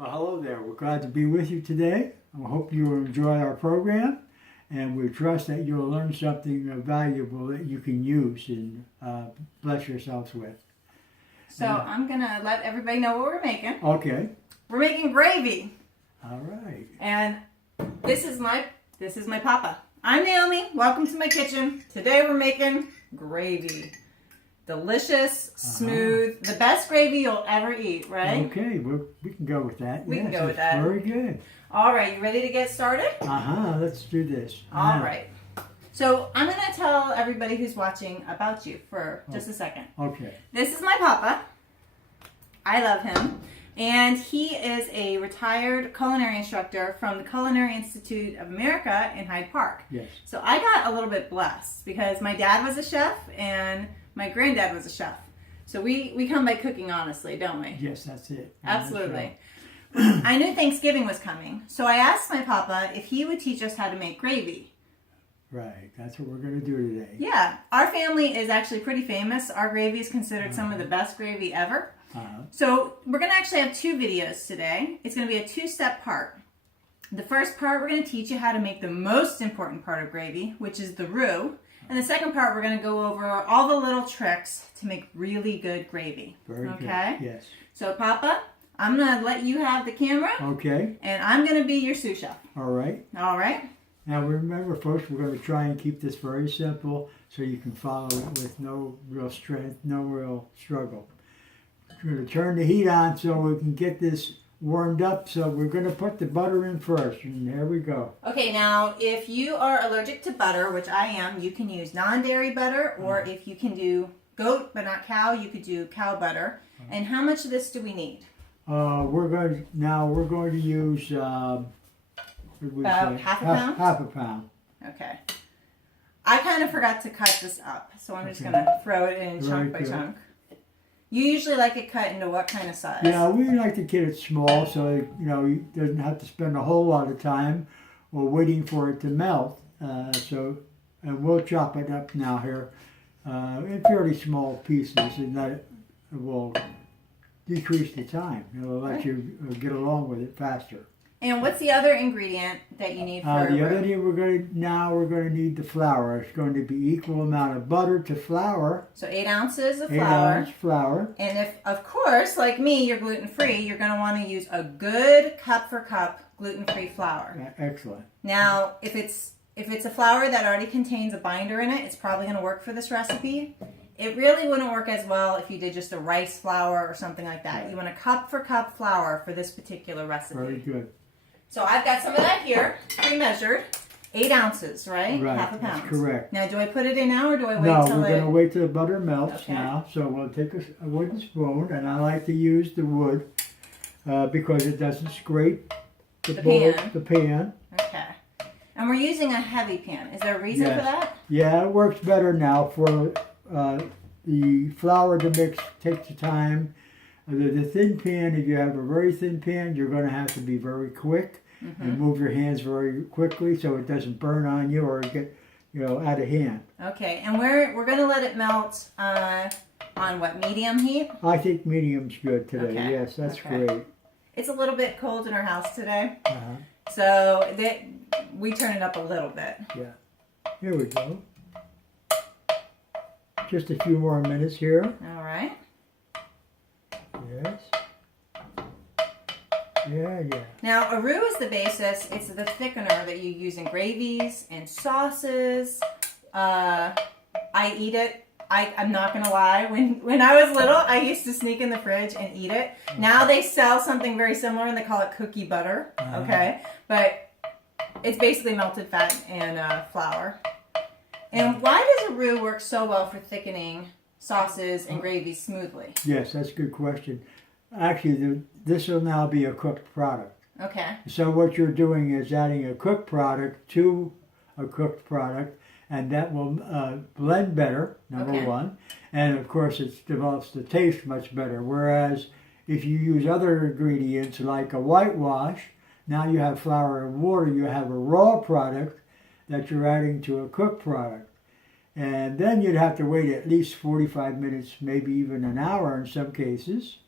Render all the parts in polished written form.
Well, hello there. We're glad to be with you today. I hope you enjoy our program, and we trust that you'll learn something valuable that you can use and bless yourselves with. So I'm going to let everybody know what we're making. Okay. We're making gravy. All right. And this is my papa. I'm Naomi. Welcome to my kitchen. Today we're making gravy. Delicious, smooth, the best gravy you'll ever eat, right? Okay, we can go with that. We can go with that. Very good. All right, you ready to get started? Let's do this. All right. So I'm going to tell everybody who's watching about you for just a second. Okay. This is my papa. I love him. And he is a retired culinary instructor from the Culinary Institute of America in Hyde Park. Yes. So I got a little bit blessed because my dad was a chef and my granddad was a chef. So we come by cooking honestly, don't we? Yes, that's it. Absolutely. I knew Thanksgiving was coming, so I asked my papa if he would teach us how to make gravy. Right, that's what we're going to do today. Yeah, our family is actually pretty famous. Our gravy is considered some of the best gravy ever. So we're going to actually have two videos today. It's going to be a two-step part. The first part, we're going to teach you how to make the most important part of gravy, which is the roux. And the second part, we're going to go over all the little tricks to make really good gravy. Very good. Okay? Yes. So, Papa, I'm going to let you have the camera. Okay. And I'm going to be your sous chef. All right. All right? Now remember, folks, we're going to try and keep this very simple so you can follow it with no real strength, no real struggle. We're going to turn the heat on so we can get this warmed up. So we're going to put the butter in first, and there we go. Okay, now if you are allergic to butter, which I am, you can use non-dairy butter, or if you can do goat but not cow, you could do cow butter. And how much of this do we need? We're going to use about half a pound. Half a pound. Okay. I kind of forgot to cut this up, so I'm just going to throw it in chunk by chunk. You usually like it cut into what kind of size? Yeah, we like to get it small so you doesn't have to spend a whole lot of time or waiting for it to melt. And we'll chop it up now here in fairly small pieces, and that will decrease the time. It'll let you get along with it faster. And what's the other ingredient that you need for the other thing we're going to need the flour. It's going to be equal amount of butter to flour. So 8 ounces of flour. 8 ounce flour. And if, of course, like me, you're gluten free, you're going to want to use a good cup for cup gluten free flour. Yeah, excellent. Now, if it's a flour that already contains a binder in it, it's probably going to work for this recipe. It really wouldn't work as well if you did just a rice flour or something like that. You want a cup for cup flour for this particular recipe. Very good. So I've got some of that here, pre-measured, 8 ounces, right? Right, half a pound. that's correct. Now, do I put it in now or do I wait No, till we're going to wait till the butter melts now. So we'll take a wooden spoon, and I like to use the wood because it doesn't scrape the pan. Okay. And we're using a heavy pan. Is there a reason for that? Yeah, it works better now for the flour to mix. Takes the time. The thin pan, if you have a very thin pan, you're going to have to be very quick and move your hands very quickly so it doesn't burn on you or get out of hand. Okay, and we're going to let it melt on what, medium heat? I think medium's good today. Okay. Yes, that's great. It's a little bit cold in our house today, so we turn it up a little bit. Yeah. Here we go. Just a few more minutes here. All right. Yes. Yeah. Now, a roux is the basis. It's the thickener that you use in gravies and sauces. I eat it. I'm not going to lie. When I was little, I used to sneak in the fridge and eat it. Now they sell something very similar, and they call it cookie butter. Okay? But it's basically melted fat and flour. And why does a roux work so well for thickening sauces and gravies smoothly? Yes, that's a good question. Actually, this will now be a cooked product. Okay. So what you're doing is adding a cooked product to a cooked product, and that will blend better, number one. And of course, it develops the taste much better. Whereas if you use other ingredients like a whitewash, now you have flour and water, you have a raw product that you're adding to a cooked product. And then you'd have to wait at least 45 minutes, maybe even an hour in some cases,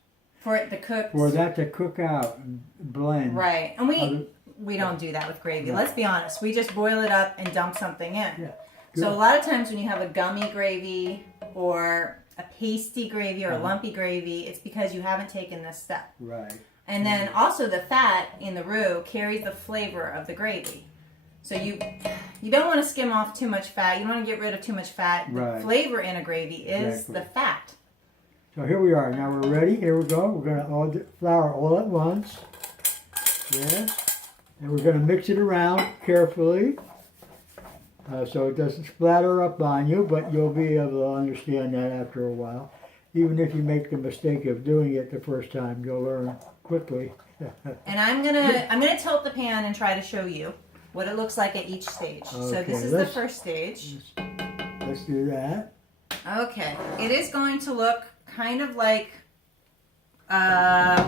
For it to cook. For that to cook out and blend. Right. And we don't do that with gravy. No. Let's be honest. We just boil it up and dump something in. Yeah. So a lot of times when you have a gummy gravy or a pasty gravy or a lumpy gravy, it's because you haven't taken this step. Right. And then also the fat in the roux carries the flavor of the gravy. So you don't want to skim off too much fat. You don't want to get rid of too much fat. Right. The flavor in a gravy is the fat. So here we are. Now we're ready. Here we go. We're going to flour all at once. Yes. And we're going to mix it around carefully so it doesn't splatter up on you, but you'll be able to understand that after a while. Even if you make the mistake of doing it the first time, you'll learn quickly. And I'm gonna tilt the pan and try to show you what it looks like at each stage. Okay, so this is the first stage. Let's do that. Okay, it is going to look kind of like,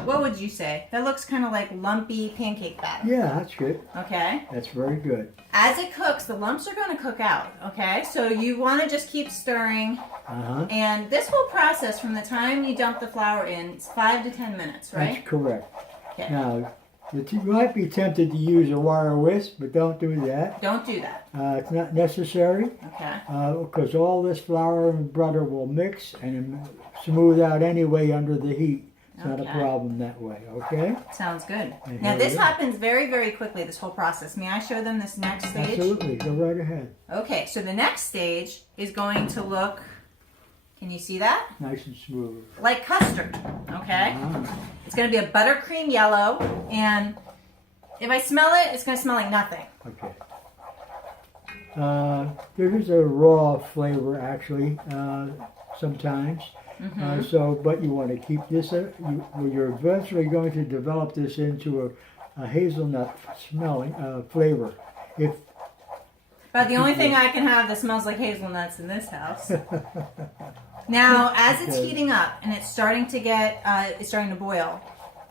what would you say? That looks kind of like lumpy pancake batter. Yeah, that's good. Okay. That's very good. As it cooks, the lumps are going to cook out. Okay, so you want to just keep stirring. And this whole process, from the time you dump the flour in, it's 5 to 10 minutes, right? That's correct. Okay. Now, you might be tempted to use a wire whisk, but don't do that. Don't do that. It's not necessary. Okay. Because all this flour and butter will mix and smooth out anyway under the heat. It's not a problem that way, okay? Sounds good. And Now here this we go. happens very, very quickly, this whole process. May I show them this next stage? Absolutely. Go right ahead. Okay, so the next stage is going to look, can you see that? Nice and smooth. Like custard, okay? It's going to be a buttercream yellow, and if I smell it, it's going to smell like nothing. Okay. There is a raw flavor, actually, sometimes. But you want to keep this. You're eventually going to develop this into a hazelnut smelling flavor. But the only thing I can have that smells like hazelnuts in this house. Now, as it's heating up and it's starting to boil,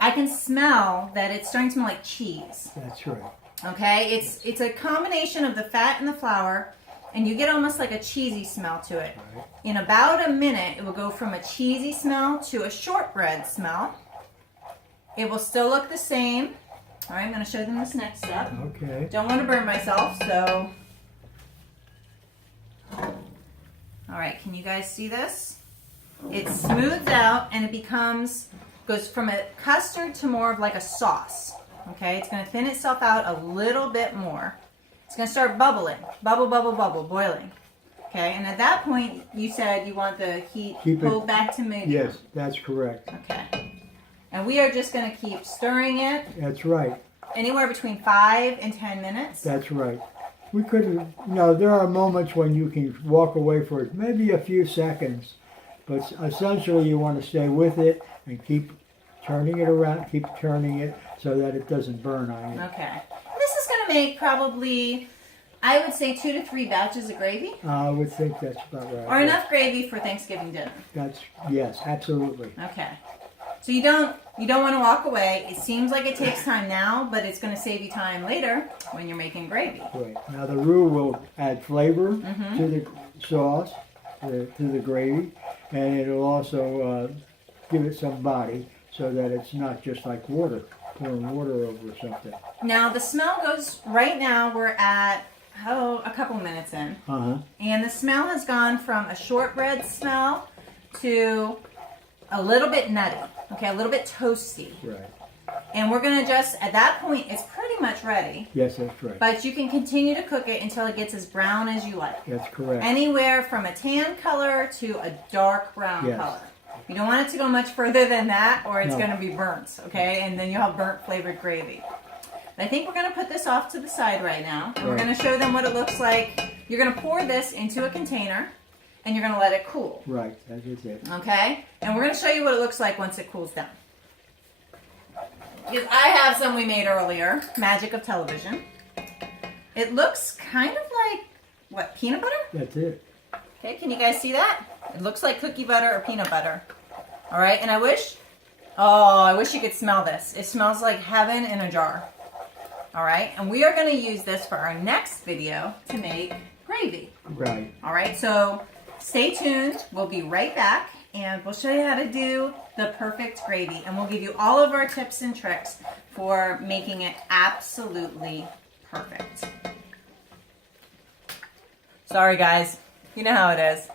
I can smell that it's starting to smell like cheese. That's right. Okay, it's a combination of the fat and the flour, and you get almost like a cheesy smell to it. Right. In about a minute, it will go from a cheesy smell to a shortbread smell. It will still look the same. All right, I'm going to show them this next step. Okay. Don't want to burn myself, so. All right, can you guys see this? It smooths out and it goes from a custard to more of like a sauce. Okay, it's going to thin itself out a little bit more. It's going to start bubbling. Bubble, bubble, bubble, boiling. Okay, and at that point, you said you want the heat pulled back to medium. Yes, that's correct. Okay. And we are just going to keep stirring it. That's right. Anywhere between 5 and 10 minutes. That's right. We could, there are moments when you can walk away for maybe a few seconds, but essentially you want to stay with it and keep turning it around, keep turning it so that it doesn't burn on you. Okay. This is going to make probably, I would say, 2 to 3 batches of gravy. I would think that's about right. Or enough gravy for Thanksgiving dinner. Yes, absolutely. Okay. So you don't want to walk away. It seems like it takes time now, but it's going to save you time later when you're making gravy. Right. Now the roux will add flavor to the sauce, to the gravy, and it'll also give it some body so that it's not just like water, pouring water over something. Now the smell goes, right now we're at, a couple minutes in. And the smell has gone from a shortbread smell to a little bit nutty, okay, a little bit toasty. Right. And we're going to just, at that point, it's pretty much ready. Yes, that's right. But you can continue to cook it until it gets as brown as you like. That's correct. Anywhere from a tan color to a dark brown color. You don't want it to go much further than that or it's going to be burnt, okay? And then you'll have burnt flavored gravy. I think we're going to put this off to the side right now. And we're going to show them what it looks like. You're going to pour this into a container and you're going to let it cool. Right, that is it. Okay? And we're going to show you what it looks like once it cools down. Because I have some we made earlier, magic of television. It looks kind of like, what, peanut butter? That's it. Okay, can you guys see that? It looks like cookie butter or peanut butter. All right, and I wish you could smell this. It smells like heaven in a jar. All right, and we are going to use this for our next video to make gravy. Right. All right, so stay tuned. We'll be right back, and we'll show you how to do the perfect gravy. And we'll give you all of our tips and tricks for making it absolutely perfect. Sorry guys, you know how it is.